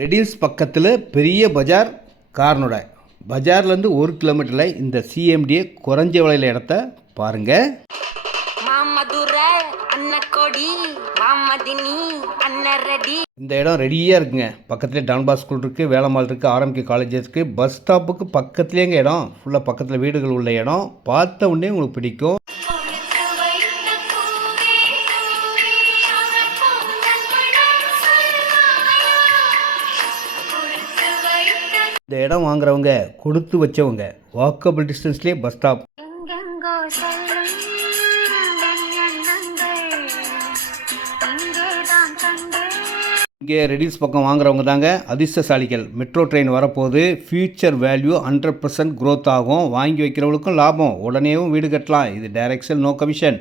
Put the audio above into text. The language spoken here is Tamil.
ரெடில்ஸ் பக்கத்தில் பெரிய பஜார் கார்னோட. பஜார்லேருந்து ஒரு கிலோமீட்டரில் இந்த சிஎம்டிஏ குறைஞ்ச விலையில் இடத்த பாருங்கள் இந்த இடம் ரெடியாக இருக்குங்க. பக்கத்துலேயே டான்பாஸ் ஸ்கூல் இருக்குது வேலம்மாள் இருக்குது ஆர்எம்கே காலேஜ் இருக்குது பஸ் ஸ்டாப்புக்கு பக்கத்துலேயேங்க இடம். ஃபுல்லாக பக்கத்தில் வீடுகள் உள்ள இடம். பார்த்த உடனே உங்களுக்கு பிடிக்கும். இந்த இடம் வாங்குறவங்க கொடுத்து வச்சவங்க வாக்கபிள் டிஸ்டன்ஸ்லேயே பஸ் ஸ்டாப் இங்கே ரெடில்ஸ் பக்கம் வாங்குறவங்க தாங்க அதிர்ஷ்டசாலிகள். மெட்ரோ ட்ரெயின் வரப்போகுது. Future value hundred percent growth ஆகும். வாங்கி வைக்கிறவங்களுக்கும் லாபம். உடனேவும் வீடு கட்டலாம். இது டைரக்ஷன் நோ கமிஷன்